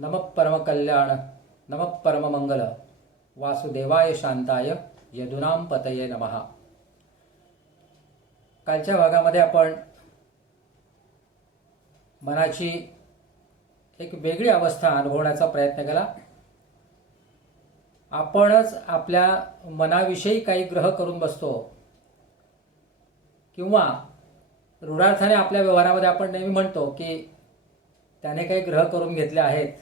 नमः परमकल्याण नमः परममंगल वासुदेवाय शांताय यदुनाम पतये नमः। कालच्या भागामध्ये आपण मनाची एक वेगळी अवस्था अनुभवण्याचा प्रयत्न केला। आपणच आपल्या मनाविषयी काही ग्रह करून बसतो किंवा रूढार्थाने आपल्या व्यवहारामध्ये आपण नेहमी म्हणतो की त्याने काही ग्रह करून घेतले आहेत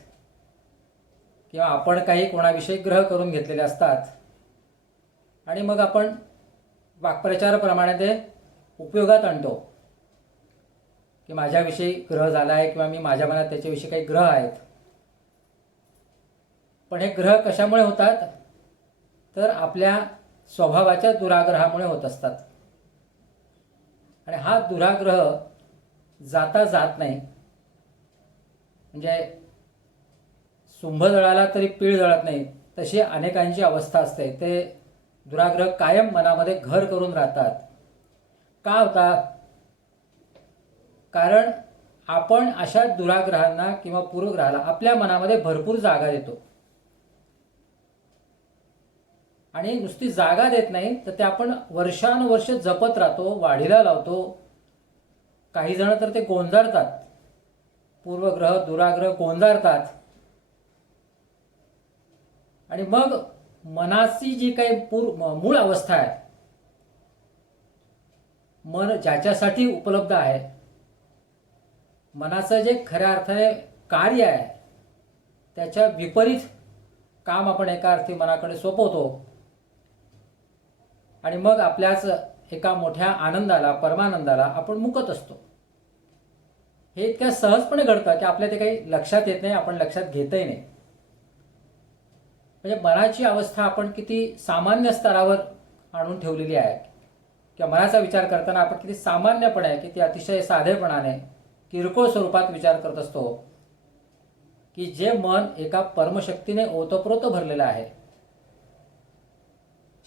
किंवा आपण काही कोणाविषयी ग्रह करून घेतलेले असतात आणि मग आपण वाक्प्रचाराप्रमाणे ते उपयोगात आणतो की माझ्याविषयी ग्रह झाला आहे किंवा मी माझ्या मनात त्याच्याविषयी काही ग्रह आहेत। पण हे ग्रह कशामुळे होतात तर आपल्या स्वभावाच्या दुराग्रहामुळे होत असतात आणि हा दुराग्रह जाता जात नाही। म्हणजे सुंभ जळाला तरी पीळ जळत नाही तशी अनेकांची अवस्था असते। ते दुराग्रह कायम मनामध्ये घर करून राहतात। का होतात? कारण आपण अशा दुराग्रहांना किंवा पूर्वग्रहाला आपल्या मनामध्ये भरपूर जागा देतो आणि नुसती जागा देत नाही तर ते आपण वर्षानुवर्ष जपत राहतो, वाढीला लावतो। काही जण तर ते गोंजारतात, पूर्वग्रह दुराग्रह गोंजारतात आणि मग मनाची जी काही मूळ अवस्था आहे, मन ज्याच्यासाठी उपलब्ध आहे, मनाचं जे खऱ्या अर्थाने कार्य आहे त्याच्या विपरीत काम आपण एका अर्थी मनाकडे सोपवतो आणि मग आपल्याच एका मोठ्या आनंदाला, परमानंदाला आपण मुकत असतो। हे इतक्या सहजपणे घडतं की आपल्या ते काही लक्षात येत नाही, आपण लक्षात घेतही नाही। म्हणजे मनाची अवस्था आपण किती सामान्य स्तरावर आणून ठेवलेली आहे किंवा मनाचा विचार करताना आपण किती सामान्यपणे, किती अतिशय साधेपणाने, किरकोळ स्वरूपात विचार करत असतो की जे मन एका परमशक्तीने ओतप्रोत भरलेलं आहे।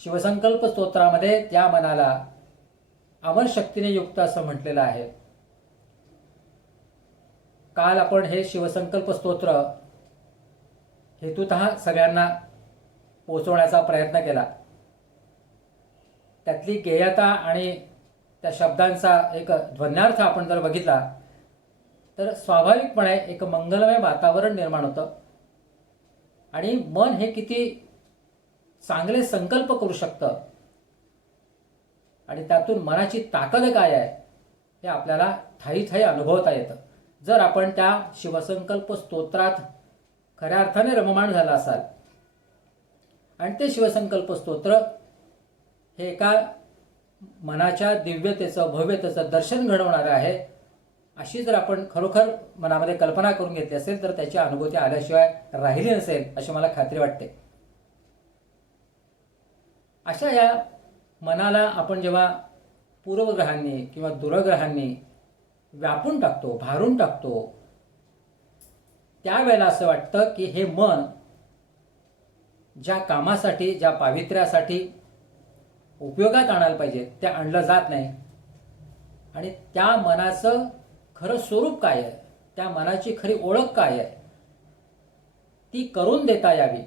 शिवसंकल्प स्तोत्रामध्ये त्या मनाला अमर शक्तीने युक्त असं म्हटलेलं आहे। काल आपण हे शिवसंकल्प स्तोत्र हेतुतः सगळ्यांना पोहोचवण्याचा प्रयत्न केला। त्यातली गेयता आणि त्या शब्दांचा एक ध्वन्यार्थ आपण जर बघितला तर स्वाभाविकपणे एक मंगलमय वातावरण निर्माण होतं आणि मन हे किती चांगले संकल्प करू शकतं आणि त्यातून मनाची ताकद काय आहे हे आपल्याला ठायी ठायी अनुभवता येतं जर आपण त्या शिवसंकल्प स्तोत्रात खऱ्या अर्थाने रममाण झाला असाल। आणि ते शिवसंकल्प स्तोत्र हे एका मनाच्या दिव्यतेचं, भव्यतेचं दर्शन घडवणारं आहे अशी जर आपण खरोखर मनामध्ये कल्पना करून घेतली असेल तर त्याची अनुभूती आल्याशिवाय राहिली नसेल अशी मला खात्री वाटते। अशा या मनाला आपण जेव्हा पूर्वग्रहांनी किंवा दुरग्रहांनी व्यापून टाकतो, भारून टाकतो, त्यावेळेला असं वाटतं की हे मन ज्या कामासाठी, ज्या पावित्र्यासाठी उपयोगात आणायला पाहिजे ते आणलं जात नाही आणि त्या मनाचं खरं स्वरूप काय आहे, त्या मनाची खरी ओळख काय आहे ती करून देता यावी।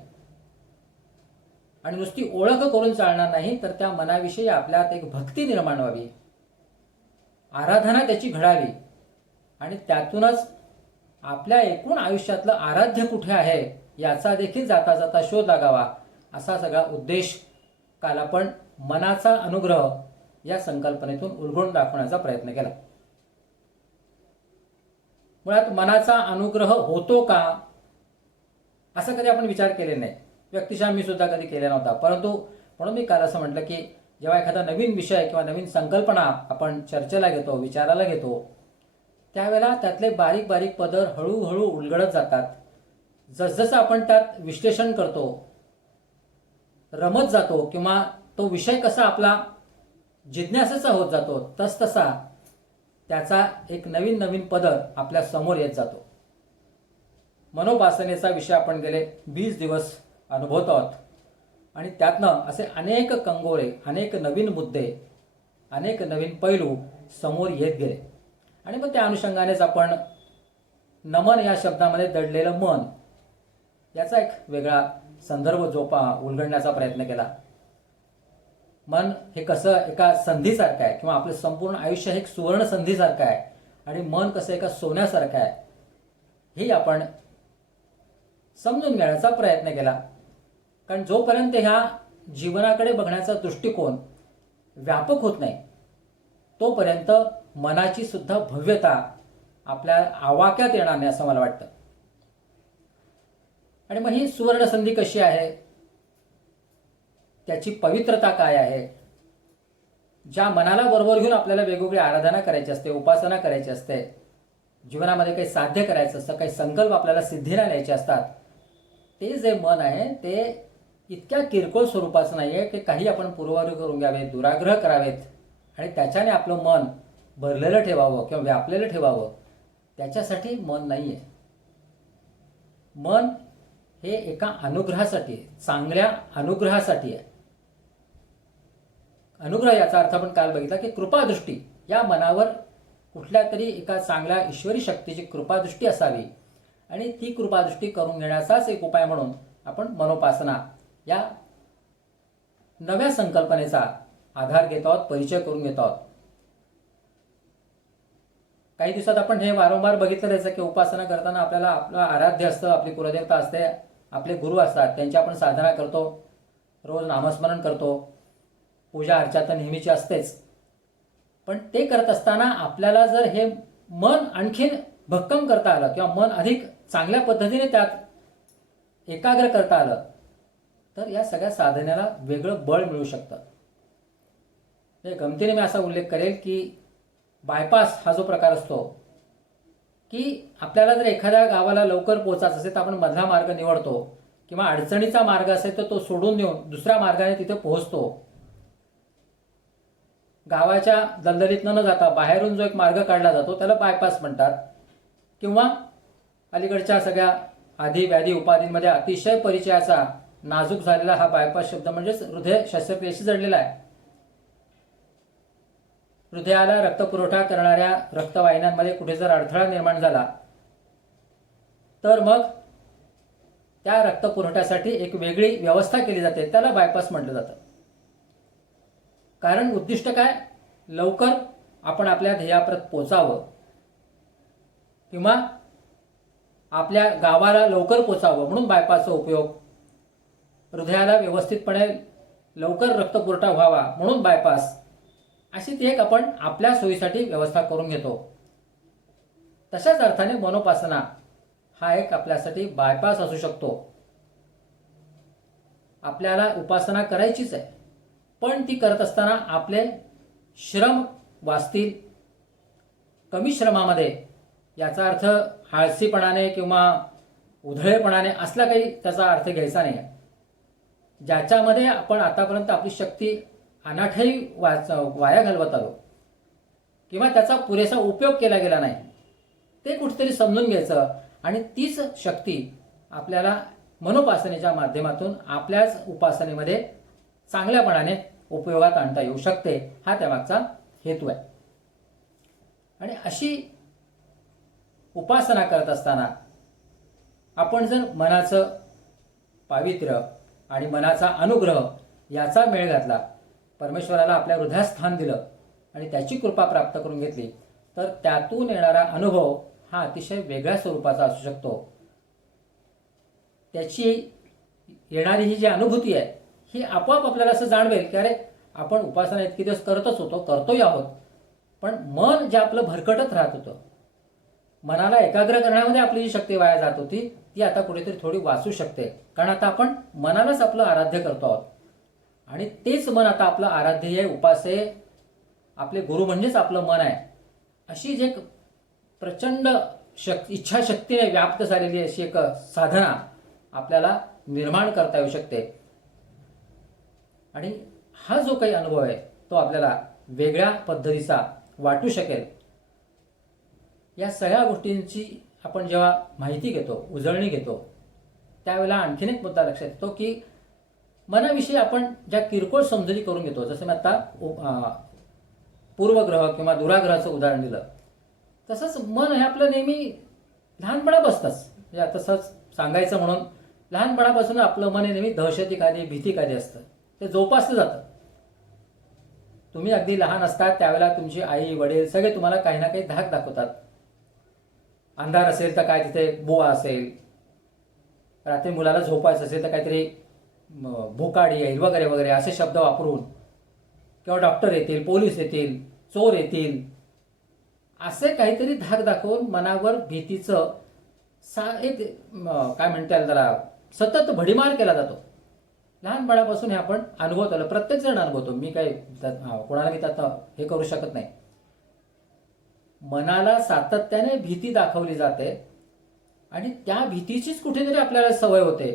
आणि नुसती ओळख करून चालणार नाही तर त्या मनाविषयी आपल्यात एक भक्ती निर्माण व्हावी, आराधना त्याची घडावी आणि त्यातूनच आपल्या एकूण आयुष्यातलं आराध्य कुठे आहे याचा देखील जाता जाता शोध लागावा असा सगळा उद्देश काल आपण मनाचा अनुग्रह या संकल्पनेतून उलगडून दाखवण्याचा प्रयत्न केला। मुळात मनाचा अनुग्रह होतो का असं कधी आपण विचार केले नाही, व्यक्तिशः मी सुद्धा कधी केला नव्हता। परंतु म्हणून मी काल असं म्हटलं की जेव्हा एखादा नवीन विषय किंवा नवीन संकल्पना आपण चर्चेला घेतो, विचाराला घेतो, त्यावेळेला त्यातले बारीक बारीक पदर हळूहळू उलगडत जातात। जसजसं आपण त्यात विश्लेषण करतो, रमत जातो किंवा तो विषय कसा आपला जिज्ञासेचा होत जातो तसतसा त्याचा एक नवीन नवीन पदर आपल्या समोर येत जातो। मनोपासनेचा विषय आपण गेले 20 दिवस अनुभवत आहोत आणि त्यातनं असे अनेक कंगोरे, अनेक नवीन मुद्दे, अनेक नवीन पैलू समोर येत गेले आणि मग त्या अनुषंगानेच आपण नमन या शब्दामध्ये दडलेलं मन याचा एक वेगळा संदर्भ उलगडण्याचा प्रयत्न केला. मन हे कसं एका संधीसारखं आहे किंवा आपलं संपूर्ण आयुष्य हे एक सुवर्ण संधीसारखं आहे आणि मन कसं एका सोन्यासारखं आहे हे आपण समजून घेण्याचा प्रयत्न केला. कारण जोपर्यंत ह्या जीवनाकडे बघण्याचा दृष्टिकोन व्यापक होत नाही तोपर्यंत मनाची सुद्धा भव्यता आपल्या आवाक्यात येणार नाही असं मला वाटतं. आणि मग ही सुवर्ण संधी कशी आहे, त्याची पवित्रता काय आहे, ज्या मनाला बरोबर घेऊन आपल्याला वेगवेगळी आराधना करायची असते, उपासना करायची असते, जीवनामध्ये काही साध्य करायचं असतं, काही संकल्प आपल्याला सिद्धीला न्यायचे असतात, ते जे मन आहे ते इतक्या किरकोळ स्वरूपाचं नाही आहे की काही आपण पूर्वाग्रह करून घ्यावेत, दुराग्रह करावेत आणि त्याच्याने आपलं मन भरलेलं ठेवावं किंवा व्यापलेलं ठेवावं, त्याच्यासाठी मन नाही आहे. मन हे एका अनुग्रहासाठी, चांगल्या अनुग्रहासाठी आहे. अनुग्रह याचा अर्थ आपण काल बघितला की कृपादृष्टी, या मनावर कुठल्या तरी एका चांगल्या ईश्वरी शक्तीची कृपादृष्टी असावी आणि ती कृपादृष्टी करून घेण्याचाच एक उपाय म्हणून आपण मनोपासना या नव्या संकल्पनेचा आधार घेत आहोत, परिचय करून घेत आहोत. काही दिवसात आपण हे वारंवार बघितलं जायचं की उपासना करताना आपल्याला आपलं आराध्य असतं, आपली कुलदेवता असते, आपले गुरु असतात, त्यांची आपण साधना करतो, रोज नामस्मरण करतो, पूजा अर्चा तर नेहमीची असतेच. पण ते करत असताना आपल्याला जर हे मन आणखीन भक्कम करता आलं किंवा मन अधिक चांगल्या पद्धतीने त्यात एकाग्र करता आलं तर या सगळ्या साधनेला वेगळं बळ मिळू शकतं. गमतीने मी असा उल्लेख करेल की बायपास हा जो प्रकार असतो की आपल्याला जर एखाद्या गावाला लवकर पोहोचायचं असेल तर आपण मधला मार्ग निवडतो किंवा अडचणीचा मार्ग असेल तर तो सोडून देऊन दुसऱ्या मार्गाने तिथे पोहोचतो. गावाच्या दलदलीत न जाता बाहेरून जो एक मार्ग काढला जातो त्याला बायपास म्हणतात. किंवा अलीकडच्या सगळ्या आधी व्याधी उपाधींमध्ये अतिशय परिचयाचा नाजूक झालेला हा बायपास शब्द म्हणजेच हृदय शस्त्रक्रियेशी जडलेला आहे. हृदयाला रक्तपुरवठा करणाऱ्या रक्तवाहिन्यांमध्ये कुठे जर अडथळा निर्माण झाला तर मग त्या रक्तपुरवठ्यासाठी एक वेगळी व्यवस्था केली जाते, त्याला बायपास म्हटलं जातं. कारण उद्दिष्ट काय, लवकर आपण आपल्या ध्येयाप्रत पोचावं किंवा आपल्या गावाला लवकर पोचावं म्हणून बायपासचा उपयोग, हृदयाला व्यवस्थितपणे लवकर रक्तपुरवठा व्हावा म्हणून बायपास, अशी ती एक आपण आपल्या सोयीसाठी व्यवस्था करून घेतो. तशाच अर्थाने मनोपासना हा एक आपल्यासाठी बायपास असू शकतो. आपल्याला उपासना करायचीच आहे पण ती करत असताना आपले श्रम वाचतील, कमी श्रमामध्ये, याचा अर्थ आळसीपणाने किंवा उधळेपणाने असला काही त्याचा अर्थ घ्यायचा नाही. ज्याच्यामध्ये आपण आतापर्यंत आपली शक्ती अनाठही वाया घालवत आलो किंवा त्याचा पुरेसा उपयोग केला गेला नाही ते कुठेतरी समजून घ्यायचं आणि तीच शक्ती आपल्याला मनोपासनेच्या माध्यमातून आपल्याच उपासनेमध्ये चांगल्यापणाने उपयोगात आणता येऊ शकते, हा त्यामागचा हेतू आहे. आणि अशी उपासना करत असताना आपण जर मनाचं पावित्र्य आणि मनाचा अनुग्रह याचा मेळ घातला, परमेश्वराला आपल्या हृदयात स्थान दिलं आणि त्याची कृपा प्राप्त करून घेतली तर त्यातून येणारा अनुभव हा अतिशय वेगळ्या स्वरूपाचा असू शकतो. त्याची येणारी ही जी अनुभूती आहे ही आपोआप आपल्याला असं जाणवेल की अरे आपण उपासना इतके दिवस करतच होतो, करतोही आहोत, पण मन जे आपलं भरकटत राहत होतं, मनाला एकाग्र करण्यामध्ये आपली जी शक्ती वाया जात होती ती आता कुठेतरी थोडी वाचू शकते. कारण आता आपण मनालाच आपलं आराध्य करतो आहोत आणि तेच मन आता आपलं आराध्य आहे, उपास्य, आपले गुरु म्हणजेच आपलं मन आहे. अशी जी एक प्रचंड इच्छाशक्तीने व्याप्त झालेली अशी एक साधना आपल्याला निर्माण करता येऊ शकते. आणि हा जो काही अनुभव आहे तो आपल्याला वेगळ्या पद्धतीचा वाटू शकेल. या सगळ्या गोष्टींची आपण जेव्हा माहिती घेतो, उजळणी घेतो, त्यावेळेला आणखीन एक मुद्दा लक्षात येतो की मनाविषयी आपण ज्या किरकोळ समजुती करून घेतो, जसं मी आता पूर्वग्रह किंवा दुराग्रहाचं उदाहरण दिलं, तसंच मन हे आपलं नेहमी लहानपणापासूनच, म्हणजे तसंच सांगायचं म्हणून लहानपणापासून आपलं मन हे नेहमी दहशतीखाली भीतीखाली असतं, ते जोपासलं जातं. तुम्ही अगदी लहान असतात त्यावेळेला तुमची आई वडील सगळे तुम्हाला काही ना काही धाक दाखवतात. अंधार असेल तर काय तिथे बुवा असेल, रात्री मुलाला झोपायचं असेल तर काहीतरी भुकाडी येईल वगैरे वगैरे असे शब्द वापरून, किंवा डॉक्टर येतील, पोलीस येतील, चोर येतील, असे काहीतरी धाक दाखवून मनावर भीतीचं एक काय म्हणता येईल त्याला सतत भडीमार केला जातो. लहानपणापासून हे आपण अनुभवत आलो, प्रत्येक जण अनुभवतो. मी काही कोणाला मी त्यात हे करू शकत नाही. मनाला सातत्याने भीती दाखवली जाते आणि त्या भीतीचीच कुठेतरी आपल्याला सवय होते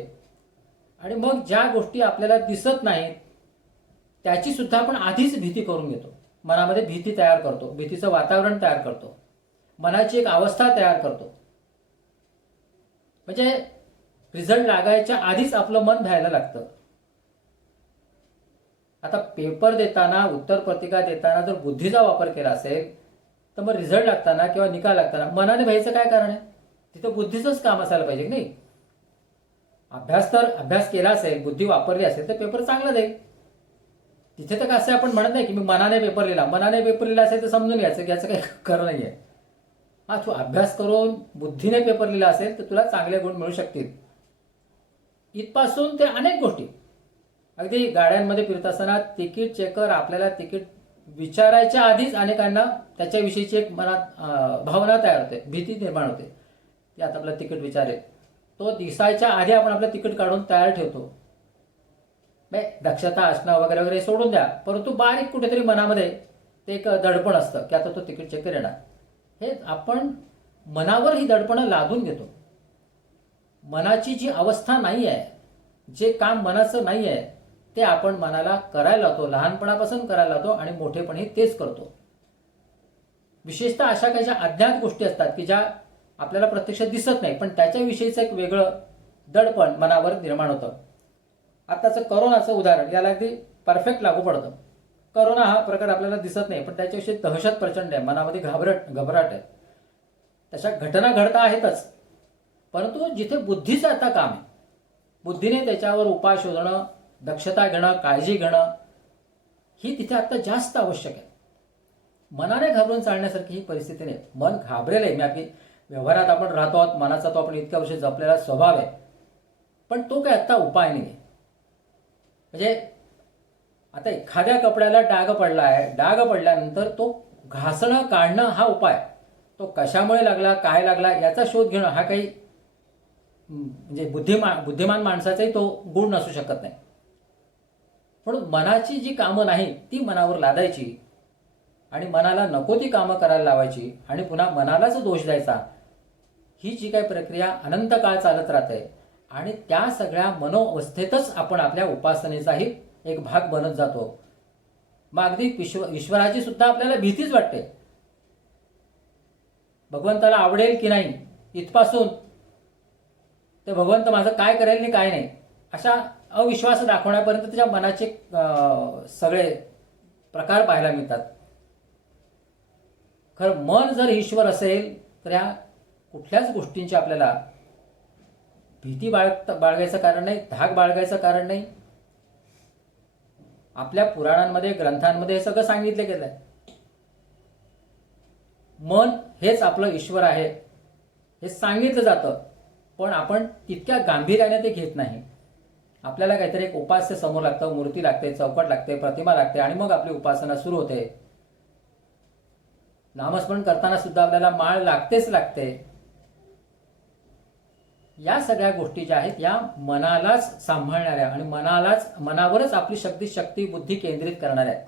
आणि मग ज्या गोष्टी आपल्याला दिसत नाहीत त्याची सुद्धा आपण आधीच भीती करून घेतो. मनामध्ये भीती तयार करतो, भीतीचं वातावरण तयार करतो, मनाची एक अवस्था तयार करतो. म्हणजे रिझल्ट लागायच्या आधीच आपलं मन भ्यायला लागतं. आता पेपर देताना, उत्तरपत्रिका देताना जर बुद्धीचा वापर केला असेल तर मग रिझल्ट लागताना किंवा निकाल लागताना मनाने भ्यायचं काय कारण आहे? तिथं बुद्धीचंच काम असायला पाहिजे की नाही. अभ्यास केला असेल, बुद्धी वापरली असेल तर पेपर चांगला देईल. तिथे तर असं आपण म्हणत नाही की मी मनाने पेपर लिहिला असेल तर समजून घ्यायचं की याचं काही खरं नाही आहे. हा, तू अभ्यास करून बुद्धीने पेपर लिहिला असेल तर तुला चांगले गुण मिळू शकतील. इथपासून ते अनेक गोष्टी, अगदी गाड्यांमध्ये फिरत असताना तिकीट चेकर आपल्याला तिकीट विचारायच्या आधीच अनेकांना त्याच्याविषयीची एक मनात भावना तयार होते, भीती निर्माण होते की आता आपलं तिकीट विचारेल. तो दिसायच्या आधी आपण आपलं तिकीट काढून तयार ठेवतो. दक्षता असणं वगैरे वगैरे सोडून द्या, परंतु बारीक कुठेतरी मनामध्ये ते एक दडपण असतं की आता तो तिकीट चेकर येणार. हे आपण मनावर ही दडपणं लादून घेतो. मनाची जी अवस्था नाही आहे, जे काम मनाचं नाही आहे ते आपण मनाला करायला लावतो, लहानपणापासून करायला लावतो आणि मोठेपणी तेच करतो. विशेषतः अशा काही ज्या अज्ञात गोष्टी असतात की ज्या आपल्याला प्रत्यक्ष दिसत नाही पण त्याच्याविषयीचं एक वेगळं दडपण मनावर निर्माण होतं. आताचं करोनाचं उदाहरण याला अगदी परफेक्ट लागू पडतं. करोना हा प्रकार आपल्याला दिसत नाही पण त्याच्याविषयी दहशत प्रचंड आहे, मनामध्ये घबराट आहे. तशा घटना घडता आहेतच, परंतु जिथे बुद्धीचं आता काम आहे, बुद्धीने त्याच्यावर उपाय शोधणं, दक्षता घेणं, काळजी घेणं ही तिथे आता जास्त आवश्यक आहे. मनाने घाबरून चालण्यासारखी ही परिस्थिती नाही. मन घाबरेल आहे. मी आपली व्यवहारात आपण राहतो आहोत, मनाचा तो आपण इतक्या वर्ष जपलेला स्वभाव आहे, पण तो काय आता उपाय नाही. म्हणजे आता एखाद्या कपड्याला डाग पडला आहे, डाग पडल्यानंतर तो घासणं काढणं हा उपाय. तो कशामुळे लागला, काय लागला याचा शोध घेणं हा काही म्हणजे बुद्धिमान माणसाचाही तो गुण नसू शकत नाही. म्हणून मनाची जी कामं नाही ती मनावर लादायची आणि मनाला नको ती कामं करायला लावायची आणि पुन्हा मनालाच दोष द्यायचा, ही जी काही प्रक्रिया अनंत काळ चालत राहते आणि त्या सगळ्या मनोअवस्थेतच आपण आपल्या उपासनेचाही एक भाग बनत जातो. मग अगदी ईश्वराची सुद्धा आपल्याला भीतीच वाटते. भगवंताला आवडेल की नाही इथपासून ते भगवंत माझं काय करेल आणि काय नाही अशा अविश्वास दाखवण्यापर्यंत त्याच्या मनाचे सगळे प्रकार पाहायला मिळतात. खरं मन जर ईश्वर असेल तर या कुठल्याच गोष्टींची आपल्याला भीती बाळगायचं कारण नाही, धाक बाळगायचं कारण नाही. आपल्या पुराणांमध्ये, ग्रंथांमध्ये हे सगळं सांगितलं गेलं आहे. मन हेच आपलं ईश्वर आहे हे सांगितलं जातं, पण आपण तितक्या गांभीर्याने ते घेत नाही. आपल्याला काहीतरी एक उपास्य समोर लागतं, मूर्ती लागते, चौकट लागते, प्रतिमा लागते आणि मग आपली उपासना सुरू होते. नामस्मरण करताना सुद्धा आपल्याला माळ लागते. या सगळ्या गोष्टी ज्या आहेत या मनालाच सांभाळणाऱ्या आणि मनावरच आपली शक्ती बुद्धी केंद्रित करणाऱ्या आहेत.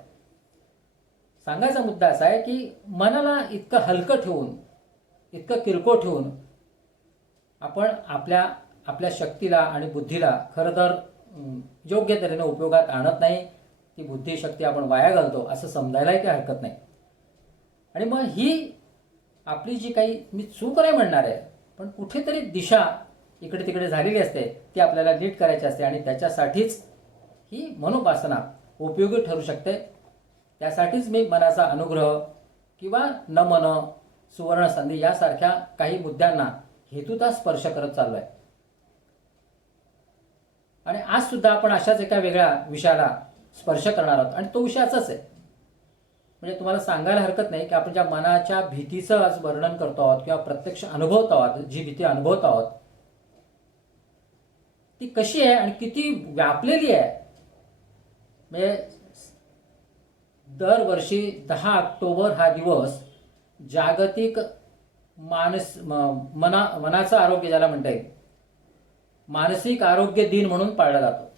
सांगायचा मुद्दा असा आहे की मनाला इतकं हलकं ठेवून, इतकं किरकोळ ठेवून आपण आपल्या शक्तीला आणि बुद्धीला खरं तर योग्य तऱ्हेने उपयोगात आणत नाही. ती बुद्धी शक्ती आपण वाया घालतो असं समजायलाही काही हरकत नाही. आणि मग ही आपली जी काही मी चूक नाही म्हणणार आहे, पण कुठेतरी दिशा इकडे तिकडे झालेली असते, ती आपल्याला नीट करायची असते आणि त्याच्यासाठीच ही मनोपासना उपयोगी ठरू शकते. त्यासाठीच मी मनाचा अनुग्रह किंवा न मन, सुवर्ण संधी यासारख्या काही मुद्द्यांना हेतुता स्पर्श करत चाललोय. आणि आज सुद्धा आपण अशाच एका वेगळ्या विषयाला स्पर्श करणार आहोत आणि तो विषय असाच आहे. म्हणजे तुम्हाला सांगायला हरकत नाही की आपण ज्या मनाच्या भीतीचं आज वर्णन करतो आहोत किंवा प्रत्यक्ष अनुभवत आहोत, जी भीती अनुभवत आहोत ती कशी आहे आणि किती व्यापलेली आहे. म्हणजे दरवर्षी 10 ऑक्टोबर हा दिवस जागतिक मनाचं आरोग्य ज्याला म्हणता येईल, मानसिक आरोग्य दिन म्हणून पाळला जातो.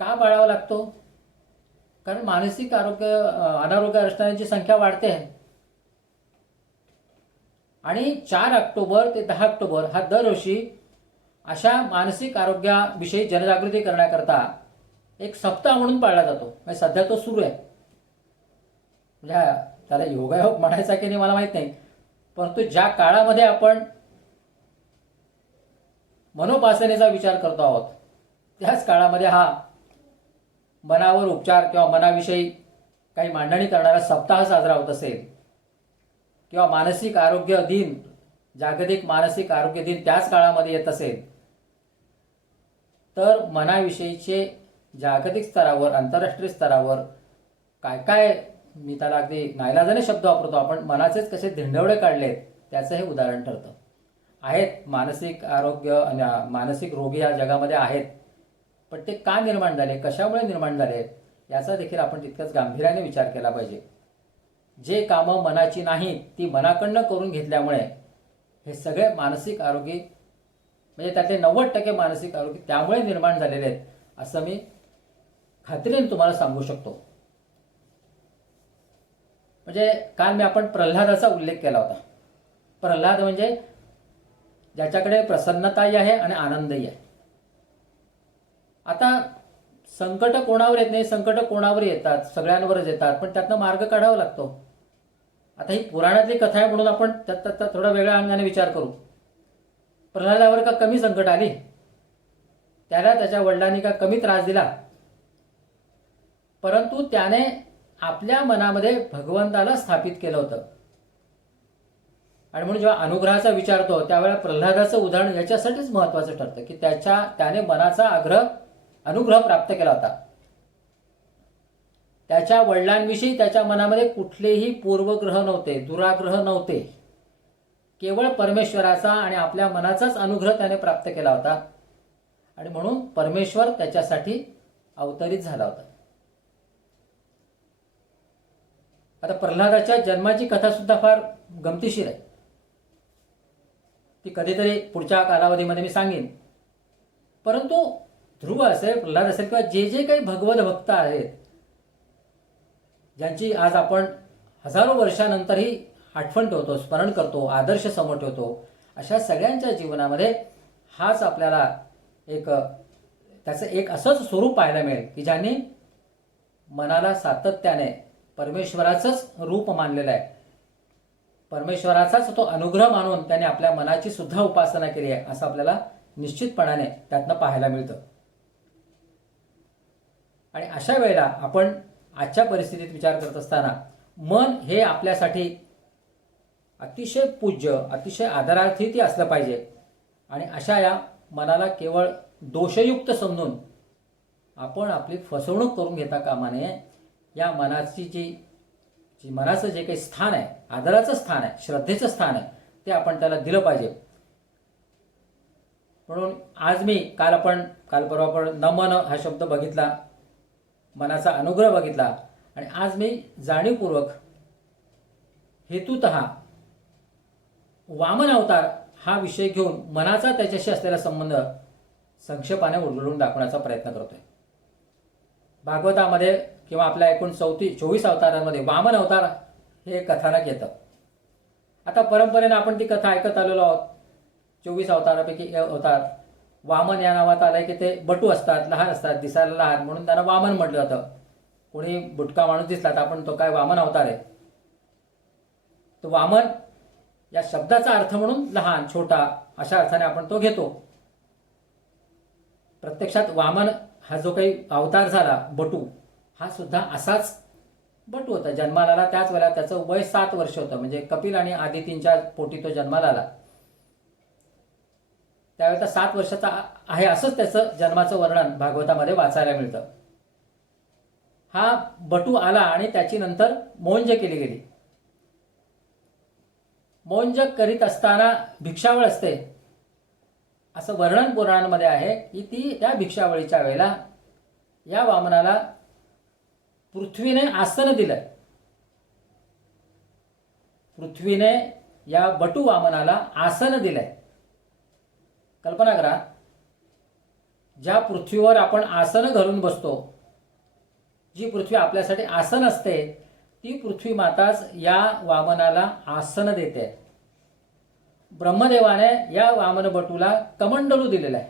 का पाळावा लागतो? कारण मानसिक अनारोग्य असणाऱ्यांची संख्या वाढते आहे आणि 4 ऑक्टोबर ते 10 ऑक्टोबर हा दरवर्षी अशा मानसिक आरोग्याविषयी जनजागृती करण्याकरता एक सप्ताह म्हणून पाळला जातो. म्हणजे सध्या तो सुरू आहे. म्हणजे त्याला योगायोग म्हणायचा की नाही मला माहीत नाही, परंतु ज्या काळामध्ये आपण मनोपासनेचा विचार करतो आहोत त्याच काळामध्ये हा मनावर उपचार किंवा मनाविषयी काही मांडणी करणारा सप्ताह साजरा होत असेल किंवा मानसिक आरोग्य दिन, जागतिक मानसिक आरोग्य दिन त्याच काळामध्ये येत असेल, तर मनाविषयीचे जागतिक स्तरावर, आंतरराष्ट्रीय स्तरावर काय काय, मी त्याला अगदी नाईलाजाने शब्द वापरतो आपण, मनाचेच कसे धिंडवडे काढलेत त्याचं हे उदाहरण ठरतं. आहेत मानसिक आरोग्य आणि मानसिक रोगी या जगामध्ये आहेत, पण ते का निर्माण झाले, कशामुळे निर्माण झाले याचा देखील आपण तितकंच गांभीर्याने विचार केला पाहिजे. जे कामं मनाची नाहीत ती मनाकडनं करून घेतल्यामुळे हे सगळे मानसिक आरोग्य, म्हणजे त्यातले 90% मानसिक आरोग्य त्यामुळे निर्माण झालेले आहेत असं मी खात्रीने तुम्हाला सांगू शकतो. म्हणजे काल मी आपण प्रल्हादाचा उल्लेख केला होता. प्रल्हाद म्हणजे ज्याच्याकडे प्रसन्नताही आहे आणि आनंदही आहे. आता संकट कोणावर येत नाही, संकट कोणावर येतात, सगळ्यांवरच येतात, पण त्यातनं मार्ग काढावा लागतो. आता ही पुराणातली कथा आहे म्हणून आपण त्यात थोडा वेगळ्या अंगाने विचार करू. प्रल्हादावर का कमी संकट आली? त्याला त्याच्या वडिलांनी का कमी त्रास दिला? परंतु त्याने आपल्या मनामध्ये भगवंताला स्थापित केलं होतं. आणि म्हणून जेव्हा अनुग्रहाचा विचारतो त्यावेळेला प्रल्हादाचं उदाहरण याच्यासाठीच महत्त्वाचं ठरतं की त्याने मनाचा अनुग्रह प्राप्त केला होता. त्याच्या वडिलांविषयी त्याच्या मनामध्ये कुठलेही पूर्वग्रह नव्हते, दुराग्रह नव्हते. केवळ परमेश्वराचा आणि आपल्या मनाचाच अनुग्रह त्याने प्राप्त केला होता आणि म्हणून परमेश्वर त्याच्यासाठी अवतरित झाला होता. आता प्रल्हादाच्या जन्माची कथा सुद्धा फार गमतीशीर आहे. ती कधीतरी पुढच्या कालावधीमध्ये मी सांगेन. परंतु ध्रुव असेल, प्रल्हाद असेल किंवा जे जे काही भगवत भक्त आहेत ज्यांची आज आपण हजारो वर्षानंतरही आठवण ठेवतो, स्मरण करतो, आदर्श समोर ठेवतो, अशा सगळ्यांच्या जीवनामध्ये हाच आपल्याला त्याचं एक असंच स्वरूप पाहायला मिळेल की ज्यांनी मनाला सातत्याने परमेश्वराचंच रूप मानलेलं आहे, परमेश्वराचाच तो अनुग्रह मानून त्याने आपल्या मनाची सुद्धा उपासना केली आहे असं आपल्याला निश्चितपणाने त्यातनं पाहायला मिळतं. आणि अशा वेळेला आपण आजच्या परिस्थितीत विचार करत असताना मन हे आपल्यासाठी अतिशय पूज्य, अतिशय आदरार्थी असलं पाहिजे. आणि अशा या मनाला केवळ दोषयुक्त समजून आपण आपली फसवणूक करून घेता कामा नये. या मनाची जी मनाचं जे काही स्थान आहे, आदराचं स्थान आहे, श्रद्धेचं स्थान आहे, ते आपण त्याला दिलं पाहिजे. म्हणून आज मी काल परवा आपण नमन हा शब्द बघितला, मनाचा अनुग्रह बघितला, आणि आज मी जाणीवपूर्वक हेतुतः वामन अवतार हा विषय घेऊन मनाचा त्याच्याशी असलेला संबंध संक्षेपाने उलगडून दाखवण्याचा प्रयत्न करतोय. भागवतामध्ये किंवा आपल्या एकूण 24 अवतारांमध्ये वामन अवतार हे कथानक येतं. आता परंपरेने आपण ती कथा ऐकत आलेलो आहोत. 24 अवतारापैकी अवतार वामन या नावात आलाय की ते बटू असतात, लहान असतात, दिसायला लहान, म्हणून त्यांना वामन म्हटलं जातं. कोणी बुटका माणूस दिसला तर आपण तो काय वामन अवतार आहे. तो वामन या शब्दाचा अर्थ म्हणून लहान, छोटा अशा अर्थाने आपण तो घेतो. प्रत्यक्षात वामन हा जो काही अवतार झाला बटू, हा सुद्धा असाच बटू होता. जन्माला आला त्याच वेळेला त्याचं वय 7 वर्ष होतं. म्हणजे कपिल आणि आदितींच्या पोटी तो जन्माला आला. त्यावेळेला 7 वर्षाचा आहे असंच त्याचं जन्माचं वर्णन भागवतामध्ये वाचायला मिळतं. हा बटू आला आणि त्याची नंतर मौंज केली गेली. मौंज करीत असताना भिक्षावळ असते असं वर्णन पुराणांमध्ये आहे की ती त्या भिक्षावळीच्या वेळेला या वामनाला पृथ्वीने आसन दिलंय. पृथ्वीने या बटू वामनाला आसन दिलंय. कल्पना करा, ज्या पृथ्वीवर आपण आसन घालून बसतो, जी पृथ्वी आपल्यासाठी आसन असते, ती पृथ्वी माताच या वामनाला आसन देते. ब्रह्मदेवाने या वामन बटूला कमंडलू दिलेला आहे.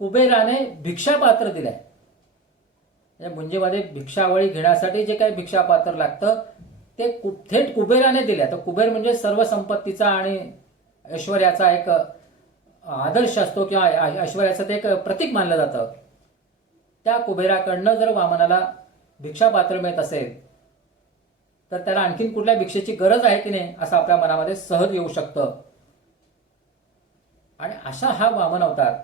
कुबेराने भिक्षापात्र दिलंय. मुंजीमध्ये भिक्षावळी घेण्यासाठी जे काही भिक्षापात्र लागतं ते थेट कुबेराने दिले. तर कुबेर म्हणजे सर्व संपत्तीचा आणि ऐश्वर्याचा एक आदर्श असतो किंवा ऐश्वर्याचं ते एक प्रतीक मानलं जातं. त्या कुबेराकडनं जर वामनाला भिक्षापात्र मिळत असेल तर त्याला आणखीन कुठल्या भिक्षेची गरज आहे की नाही असं आपल्या मनामध्ये सहज येऊ शकतं. आणि अशा हा वामन अवतार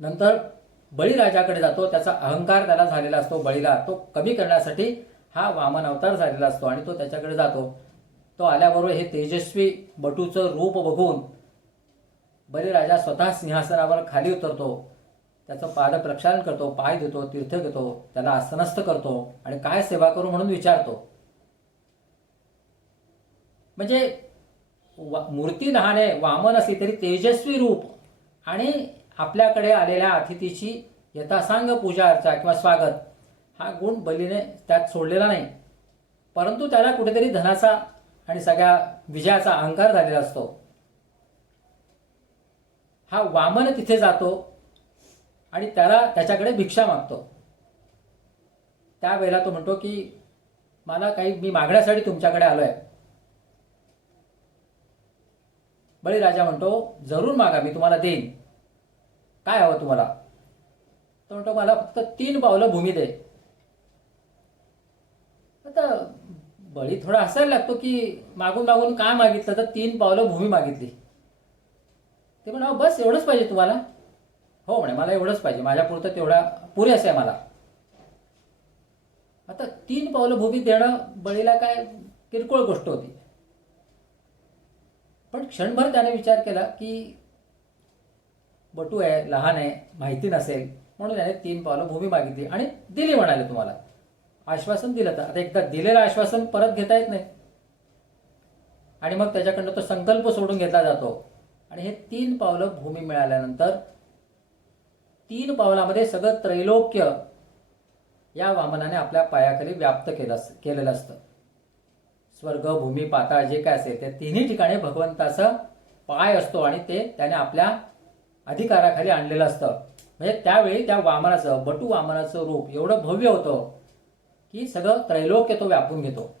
नंतर बळीराजाकडे जातो. त्याचा अहंकार त्याला झालेला असतो. बळीला तो कमी करण्यासाठी हा वामन अवतार झालेला असतो आणि तो त्याच्याकडे जातो. तो आल्याबरोबर हे तेजस्वी बटूचं रूप बघून बळीराजा स्वतः सिंहासनावर खाली उतरतो. त्याचं पाद प्रक्षालन करतो, पाय देतो, तीर्थ घेतो, त्याला आसनस्थ करतो आणि काय सेवा करू म्हणून विचारतो. म्हणजे मूर्ती लहान आहे, वामन असली तरी तेजस्वी रूप आणि आपल्याकडे आलेल्या अतिथीची यथासांग पूजा अर्चा किंवा स्वागत हा गुण बलीने त्यात सोडलेला नाही. परंतु त्याला कुठेतरी धनाचा आणि सगळ्या विजयाचा अहंकार झालेला असतो. हा वामन तिथे जातो आणि त्याच्याकडे भिक्षा मागतो. त्यावेळेला तो म्हणतो की मला काही मी मागण्यासाठी तुमच्याकडे आलोय. बळीराजा म्हणतो जरूर मागा, मी तुम्हाला देईन. काय हवं तुम्हाला? तो म्हणतो मला फक्त 3 पावलं भूमी दे. आता बळी थोडा हसायला लागतो की मागून मागून काय मागितलं? तर 3 पावलं भूमी मागितली. ते म्हणा बस एवढंच पाहिजे तुम्हाला? हो म्हणे मला एवढंच पाहिजे, माझ्यापुरतं तेवढा पुरेसं आहे मला. आता 3 पावलं भूमी देणं बळीला काय किरकोळ गोष्ट होती. पण क्षणभर त्याने विचार केला की बटू आहे, लहान आहे, माहिती नसेल म्हणून त्याने 3 पावलं भूमी मागितली आणि दिली म्हणाले तुम्हाला. आश्वासन दिलं. तर आता एकदा दिलेलं आश्वासन परत घेता येत नाही आणि मग त्याच्याकडनं तो संकल्प सोडून घेतला जातो. आणि हे 3 पावलं भूमी मिळाल्यानंतर 3 पावलामध्ये सगळं त्रैलोक्य या वामनाने आपल्या पायाखाली व्याप्त केलेलं असतं. स्वर्ग, भूमी, पाताळ जे काय असेल त्या तिन्ही ठिकाणी भगवंताचा पाय असतो आणि ते त्याने आपल्या अधिकाराखाली आणलेलं असतं. म्हणजे त्यावेळी त्या वामनाचं, बटू वामनाचं रूप एवढं भव्य होतं की सगळं त्रैलोक्य तो व्यापून घेतो.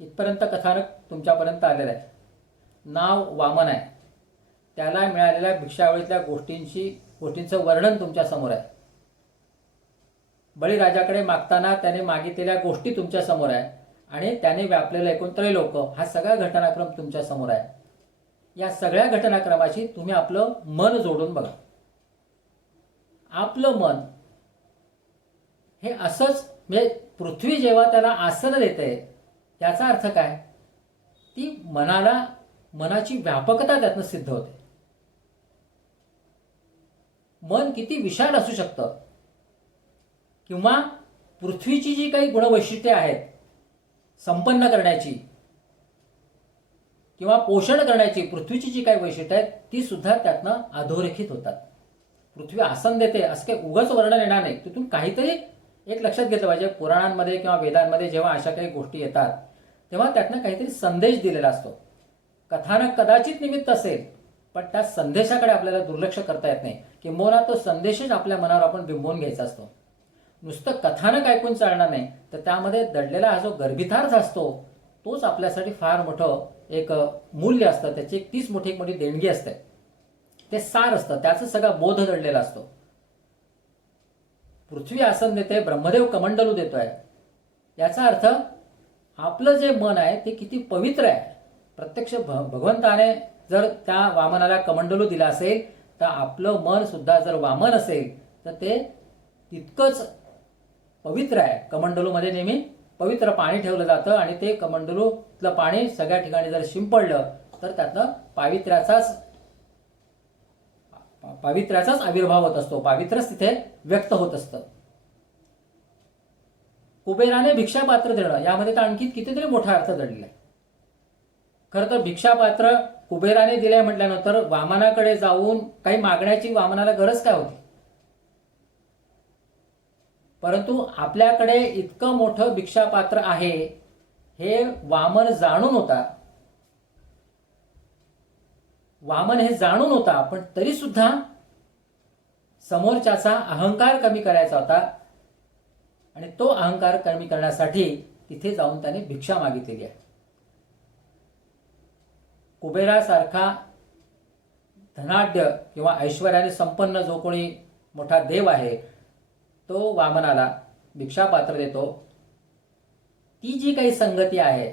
इथपर्यंत कथानक तुमच्यापर्यंत आलेलं आहे. नाव वामन आहे. त्याला मिळालेल्या भिक्षावळीतल्या गोष्टींचं वर्णन तुमच्या समोर आहे. बळीराजाकडे मागताना त्याने मागितलेल्या गोष्टी तुमच्या समोर आहे आणि त्याने व्यापलेलं एकूण त्रैलोक्य हा सगळा घटनाक्रम तुमच्या समोर आहे. या सगळ्या घटनाक्रमाशी तुम्ही आपलं मन जोडून बघा. आपलं मन हे असंच, म्हणजे पृथ्वी जेव्हा त्याला आसन देते याचा अर्थ काय? ती मनाची व्यापकता त्यातनं सिद्ध होते. मन किती विशाल असू शकतं किंवा पृथ्वीची जी काही गुणवैशिष्ट्ये आहेत संपन्न करण्याची किंवा पोषण करण्याची, पृथ्वीची जी काही वैशिष्ट्ये आहेत ती सुद्धा त्यातनं अधोरेखित होतात. पृथ्वी आसन देते असं काही उगाच वर्णन येणार नाही. तिथून काहीतरी एक लक्षात घेतलं पाहिजे. पुराणांमध्ये किंवा वेदांमध्ये जेव्हा अशा काही गोष्टी येतात तेव्हा त्यातनं काहीतरी संदेश दिलेला असतो. कथानक कदाचित निमित्त असेल पण त्या संदेशाकडे आपल्याला दुर्लक्ष करता येत नाही. किंबहुना तो संदेशच आपल्या मनावर आपण बिंबवून घ्यायचा असतो. नुसतं कथानक ऐकून चालणार नाही, तर त्यामध्ये दडलेला हा जो गर्भितार्थ असतो तोच आपल्यासाठी फार मोठं एक मूल्य असतं. त्याची तीच मोठी देणगी असते. ते सार असतं, त्याचा सगळा बोध दडलेला असतो. पृथ्वी आसन देते, ब्रह्मदेव कमंडलू देतोय, याचा अर्थ आपलं जे मन आहे ते किती पवित्र आहे प्रत्यक्ष भगवंताने जर त्या वामनाला कमंडलू दिला असेल तर आपलं मन सुद्धा जर वामन असेल तर ते तितकंच पवित्र आहे. कमंडलूमध्ये नेहमी पवित्र पाणी ठेवलं जातं आणि ते कमंडलूतलं पाणी सगळ्या ठिकाणी जर शिंपडलं तर त्यातनं पावित्र्याचाच आविर्भाव होत असतो, पावित्र्यच तिथे व्यक्त होत असतं. कुबेराने भिक्षापात्र देणं यामध्ये तर आणखी कितीतरी मोठा अर्थ दडलेला आहे. खरं तर भिक्षापात्र कुबेराने दिले म्हटल्यानंतर वामनाकडे जाऊन काही मागण्याची वामनाला गरज काय होती. परंतु आपल्याकडे इतकं मोठं भिक्षापात्र आहे हे वामन जाणून होता. वामन हे जाणून होता, पण तरी सुद्धा समोरच्याचा अहंकार कमी करायचा होता आणि तो अहंकार कमी करण्यासाठी तिथे जाऊन त्याने भिक्षा मागितलेली आहे. कुबेरासारखा धनाढ्य किंवा ऐश्वर्याने संपन्न जो कोणी मोठा देव आहे तो वामनाला भिक्षापात्र देतो. ती जी काही संगती आहे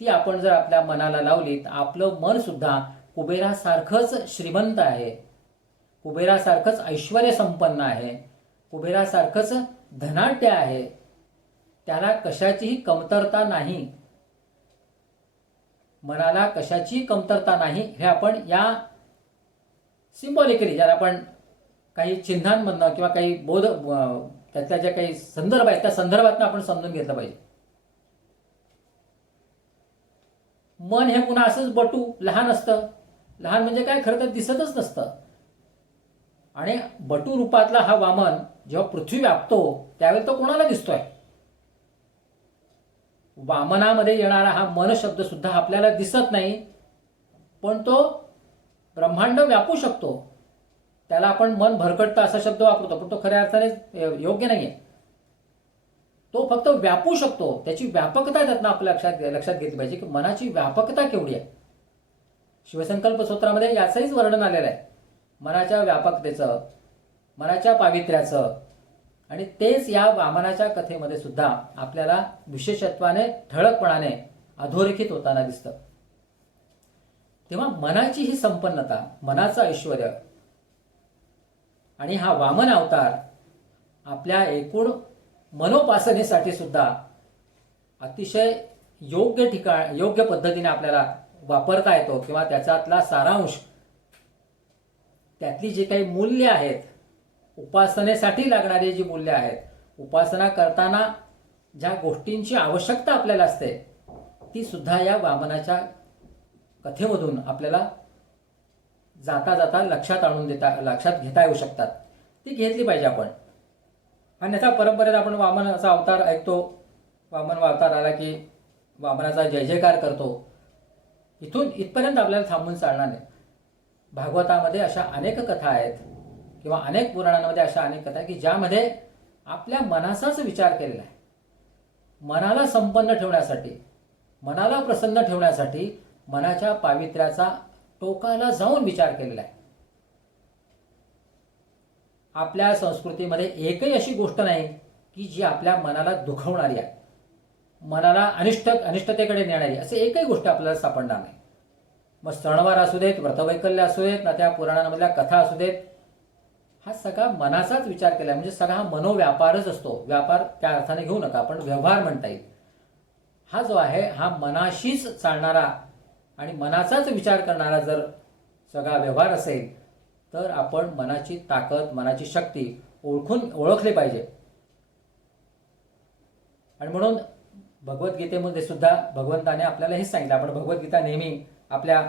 ती आपण जर आपल्या मनाला लावली तर आपलं मन सुद्धा कुबेरासारखंच श्रीमंत आहे, कुबेरासारखंच ऐश्वर्य संपन्न आहे, कुबेरासारखंच धनाढ्य आहे. त्याला कशाचीही कमतरता नाही, मनाला कशाची कमतरता नाही. हे आपण या सिम्बॉलिकली ज्याला आपण काही चिन्हांमधनं किंवा काही बोध त्यातल्या ज्या काही संदर्भ आहेत त्या संदर्भातनं आपण समजून घेतलं पाहिजे. मन हे पुन्हा असंच बटू लहान असतं. लहान म्हणजे काय, खरं तर दिसतच नसतं. आणि बटू रूपातला हा वामन जेव्हा पृथ्वी व्यापतो त्यावेळी तो कोणाला दिसतोय. वामनामध्ये येणारा हा मन शब्द सुद्धा आपल्याला दिसत नाही, पण तो ब्रह्मांड व्यापू शकतो. त्याला आपण मन भरकटतं असा शब्द वापरतो, पण तो खऱ्या अर्थाने योग्य नाहीये. तो फक्त व्यापू शकतो. त्याची व्यापकता त्यातनं आपल्या लक्षात घेतली पाहिजे की मनाची व्यापकता केवढी आहे. शिवसंकल्प सूत्रामध्ये याचंही वर्णन आलेलं आहे, मनाच्या व्यापकतेचं, मनाच्या पावित्र्याचं. आणि तेच या वामनाच्या कथेमध्ये सुद्धा आपल्याला विशेषत्वाने ठळकपणाने अधोरेखित होताना दिसतं. तेव्हा मनाची ही संपन्नता, मनाचं ऐश्वर आणि हा वामन अवतार आपल्या एकूण मनोपासनेसाठी सुद्धा अतिशय योग्य पद्धतीने आपल्याला वापरता येतो किंवा त्याच्यातला सारांश, त्यातली जी काही मूल्य आहेत, उपासनेसाठी लागणारी जी मूल्य आहेत, उपासना करताना ज्या गोष्टींची आवश्यकता आपल्याला असते ती सुद्धा या वामनाच्या कथेमधून आपल्याला जाता जाता लक्षात घेता येऊ शकतात. ती घेतली पाहिजे आपण. अन्यथा परंपरेत आपण वामनाचा अवतार ऐकतो, वामन अवतार आला की वामनाचा जय जयकार करतो. इथून इथपर्यंत आपल्याला थांबून चालणार नाही. भागवतामध्ये अशा अनेक कथा आहेत किंवा अनेक पुराणांमध्ये अशा अनेक कथा की ज्यामध्ये आपल्या मनाचाच विचार केलेला आहे. मनाला संपन्न ठेवण्यासाठी, मनाला प्रसन्न ठेवण्यासाठी मनाच्या पावित्र्याचा टोकाला जाऊन विचार केलेला आहे. आपल्या संस्कृतीमध्ये एकही अशी गोष्ट नाही की जी आपल्या मनाला दुखवणारी आहे, मनाला अनिष्टतेकडे नेणारी, असे एकही गोष्ट आपल्याला सापडणार नाही. मग सणवार असू देत, व्रतवैकल्य असू देत ना, त्या पुराणांमधल्या कथा असू देत, हा सगळा मनाचाच विचार केला. म्हणजे सगळा हा मनोव्यापारच असतो. व्यापार त्या अर्थाने घेऊ नका, पण व्यवहार म्हणता येईल. हा जो आहे हा मनाशीच चालणारा आणि मनाचाच विचार करणारा जर सगळा व्यवहार असेल तर आपण मनाची ताकद, मनाची शक्ती ओळखली पाहिजे. आणि म्हणून भगवद्गीतेमध्ये सुद्धा भगवंताने आपल्याला हेच सांगितलं. आपण भगवद्गीता नेहमी आपल्या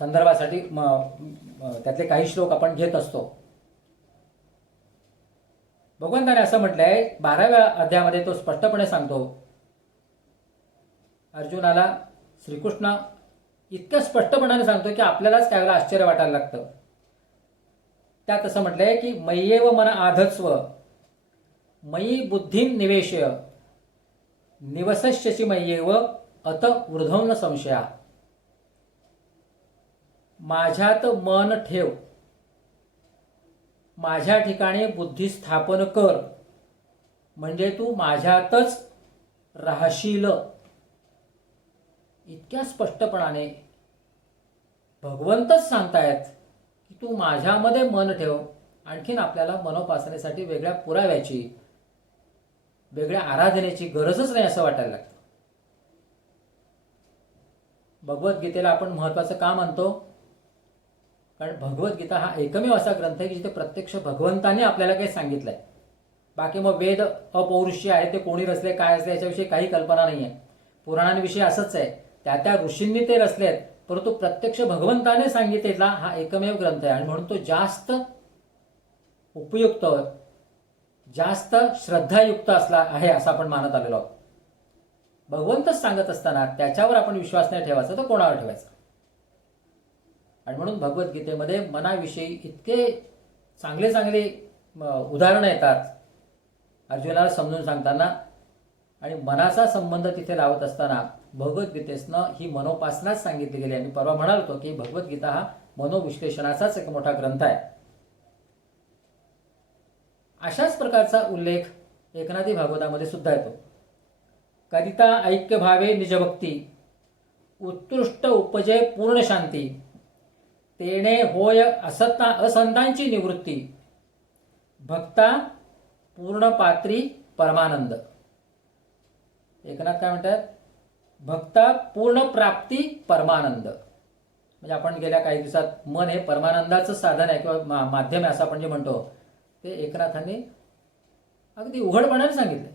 संदर्भासाठी त्यातले काही श्लोक आपण घेत असतो. भगवंताने असं म्हटलंय 12व्या अध्यायामध्ये, तो स्पष्टपणे सांगतो अर्जुनाला. श्रीकृष्ण इतक्या स्पष्टपणाने सांगतो की आपल्यालाच त्यावेळेला आश्चर्य वाटायला लागतं. त्यात असं म्हटलंय की मय्येव मन आधत्स्व मयी बुद्धिं निवेशय निवसस्यसि मय्येव अत ऊर्ध्वं न संशया. माझ्यात मन ठेव, माझ्या ठिकाणी बुद्धी स्थापन कर, म्हणजे तू माझ्यातच राहशील. इतक्या स्पष्टपणाने भगवंतच सांगतायत की तू माझ्यामध्ये मन ठेव. आणखीन आपल्याला मनोपासनेसाठी वेगळ्या पुराव्याची, वेगळ्या आराधनेची गरजच नाही असं वाटायला लागतं. भगवद्गीतेला आपण महत्वाचं का मानतो? कारण भगवद्गीता हा एकमेव असा ग्रंथ आहे की जिथे प्रत्यक्ष भगवंताने आपल्याला काही सांगितलंय. बाकी मग वेद अपौरुषीय आहे, ते कोणी रचले, काय असले याच्याविषयी काही कल्पना नाही आहे. पुराणांविषयी असंच आहे, त्या ऋषींनी ते रचलेत, परंतु प्रत्यक्ष भगवंताने सांगितलेला हा एकमेव ग्रंथ आहे. आणि म्हणून तो जास्त उपयुक्त, जास्त श्रद्धायुक्त असला आहे असं आपण मानत आलेलो आहोत. भगवंतच सांगत असताना त्याच्यावर आपण विश्वास नाही ठेवायचा तर कोणावर ठेवायचा? आणि म्हणून भगवद्गीतेमध्ये मनाविषयी इतके चांगले चांगले उदाहरणं येतात अर्जुनाला समजून सांगताना. आणि मनाचा संबंध तिथे लावत असताना भगवद्गीतेसनं ही मनोपासनाच सांगितली गेली. आणि परवा म्हणाल होतो की भगवद्गीता हा मनोविश्लेषणाचाच एक मोठा ग्रंथ आहे. अशाच प्रकारचा उल्लेख एकनाथी भागवतामध्ये सुद्धा येतो. करिता ऐक्य भावे निजभक्ती, उत्कृष्ट उपजय पूर्ण शांती, तेणे होय असंतांची निवृत्ती, भक्ता पूर्ण पात्री परमानंद. एकनाथ काय म्हणतात? भक्ता पूर्ण प्राप्ती परमानंद. म्हणजे आपण गेल्या काही दिवसात मन हे परमानंदाचं साधन आहे किंवा माध्यम आहे असं आपण जे म्हणतो, ते एकनाथांनी अगदी उघडपणाने सांगितलं.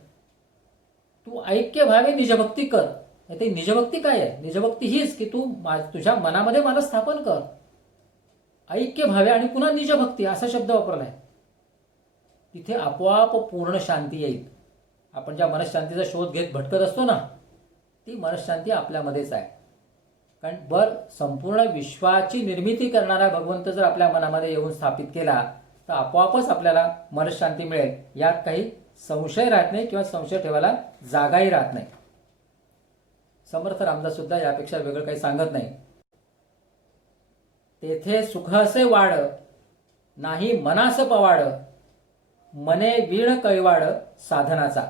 तू ऐक्य भावे निजभक्ती कर. ते निजभक्ती काय आहे? निजभक्ती हीच की तू तुझ्या मनामध्ये मला स्थापन कर. ऐक्य भावे आणि पुन्हा निजभक्ती असा शब्द वापरलाय. तिथे आपोआप पूर्ण शांती येईल. आपण ज्या मनशांतीचा शोध घेत भटकत असतो ना, ती मनशांती आपल्यामध्येच आहे. कारण संपूर्ण विश्वाची निर्मिती करणारा भगवंत जर आपल्या मनामध्ये येऊन स्थापित केला तर आपोआपच आपल्याला मनशांती मिळेल. यात काही संशय राहत नाही किंवा संशय ठेवायला जागाही राहत नाही. समर्थ रामदास सुद्धा यापेक्षा वेगळं काही सांगत नाही. तेथे सुख असे वाढ, नाही मनास पवाड, मने वीण कैवाड साधनाचा.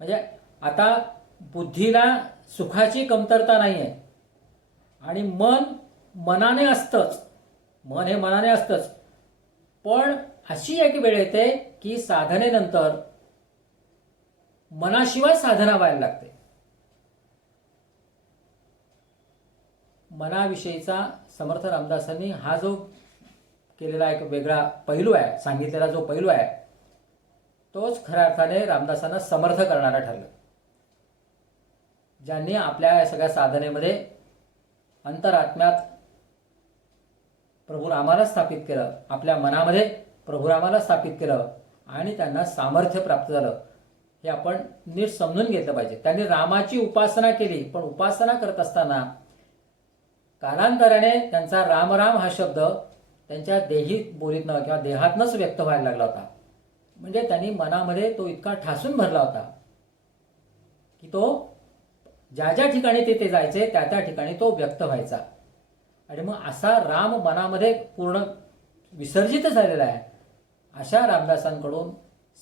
म्हणजे आता बुद्धीला सुखाची कमतरता नाही आहे आणि मनाने असतंच. मन हे मनाने असतंच. पण अशी एक वेळ येते की साधनेनंतर मनाशिवाय साधना व्हायला लागते. मनाविषयीचा समर्थ रामदासांनी हा जो केलेला एक वेगळा पैलू आहे, सांगितलेला जो पैलू आहे, तोच खऱ्या अर्थाने रामदासांना समर्थ करणारा ठरला. ज्यांनी आपल्या या सगळ्या साधनेमध्ये अंतरात्म्यात प्रभू रामाला स्थापित केलं, आपल्या मनामध्ये प्रभू रामाला स्थापित केलं आणि त्यांना सामर्थ्य प्राप्त झालं, हे आपण नीट समजून घेतलं पाहिजे. त्यांनी रामाची उपासना केली, पण उपासना करत असताना कालांतराने त्यांचा राम राम हा शब्द त्यांच्या देही बोलीतनं किंवा देहातनंच व्यक्त व्हायला लागला होता. म्हणजे त्यांनी मनामध्ये तो इतका ठासून भरला होता की तो ज्या ज्या ठिकाणी ते जायचे त्या त्या ठिकाणी तो व्यक्त व्हायचा. आणि मग असा राम मनामध्ये पूर्ण विसर्जित झालेला आहे. अशा रामदासांकडून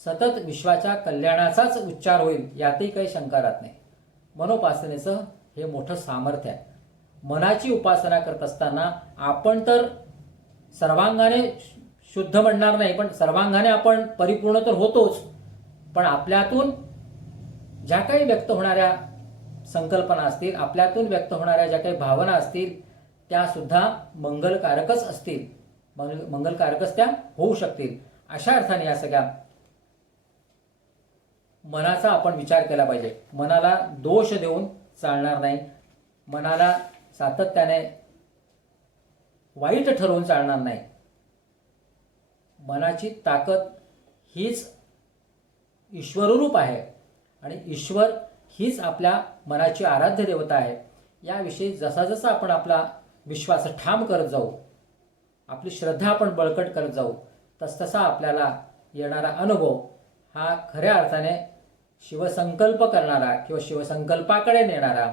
सतत विश्वाच्या कल्याणाचाच उच्चार होईल यातही काही शंका राहत नाही. मनोपासनेचं हे मोठं सामर्थ्य आहे. मनाची उपासना करत असताना आपण तर सर्वांगाने शुद्ध म्हणणार नाही, पण सर्वांगाने आपण परिपूर्ण तर होतोच, पण आपल्यातून ज्या काही व्यक्त होणाऱ्या संकल्पना असतील, आपल्यातून व्यक्त होणाऱ्या ज्या काही भावना असतील, त्या सुद्धा मंगलकारकच असतील, मंगलकारकच त्या होऊ शकतील. अशा अर्थाने या सगळ्या मनाचा आपण विचार केला पाहिजे. मनाला दोष देऊन चालणार नाही, मनाला सातत्याने वाईट ठरवून चालणार नाही. मनाची ताकद हीच ईश्वररूप आहे आणि ईश्वर हीच आपल्या मनाची आराध्य देवता आहे. याविषयी जसा जसा आपण आपला विश्वास ठाम करत जाऊ, आपली श्रद्धा आपण बळकट करत जाऊ, तसतसा आपल्याला येणारा अनुभव हा खऱ्या अर्थाने शिवसंकल्प करणारा किंवा शिवसंकल्पाकडे नेणारा,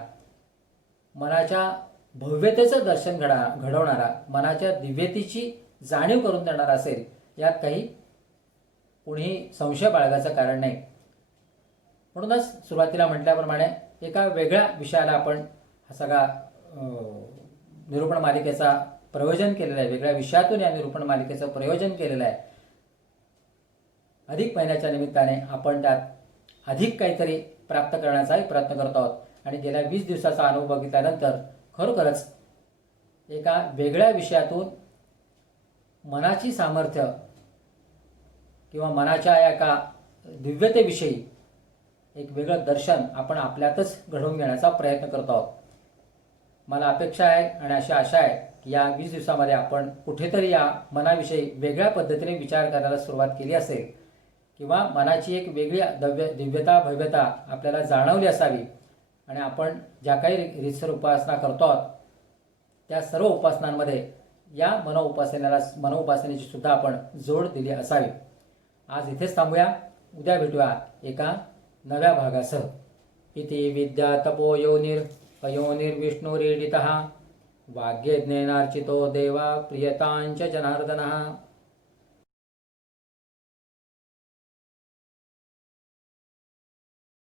मनाच्या भव्यतेचं दर्शन घडवणारा, मनाच्या दिव्यतेची जाणीव करून देणारा असेल. यात काही कोणीही संशय बाळगायचं कारण नाही. म्हणूनच सुरुवातीला म्हटल्याप्रमाणे एका वेगळ्या विषयाला आपण हा सगळा निरूपण मालिकेचा प्रयोजन केलेलं आहे. वेगळ्या विषयातून या निरूपण मालिकेचं प्रयोजन केलेलं आहे. अधिक महिन्याच्या निमित्ताने आपण त्यात अधिक काहीतरी प्राप्त करण्याचाही प्रयत्न करत आहोत. आणि गेल्या 20 दिवसाचा अनुभव बघितल्यानंतर खरोखरच एका वेगळ्या विषयातून मनाची सामर्थ्य किंवा मनाच्या एका दिव्यतेविषयी एक वेगळं दर्शन आपण आपल्यातच घडवून घेण्याचा प्रयत्न करत आहोत. मला अपेक्षा आहे आणि अशी आशा आहे की या 20 दिवसामध्ये आपण कुठेतरी या मनाविषयी वेगळ्या पद्धतीने विचार करायला सुरुवात केली असेल किंवा मनाची एक वेगळी दिव्यता भव्यता आपल्याला जाणवली असावी आणि आपण ज्या काही रीतसर उपासना करतो आहोत त्या सर्व उपासनांमध्ये या मनोउपासनेची सुद्धा आपण जोड दिली असावी. आज इथेच थांबूया. उद्या भेटूया एका नव्या भागासह. इति विद्या तपो योनिर्विष्णुरीडितः वाग्यज्ञेनार्चितो देवा प्रियतांच जनार्दनः.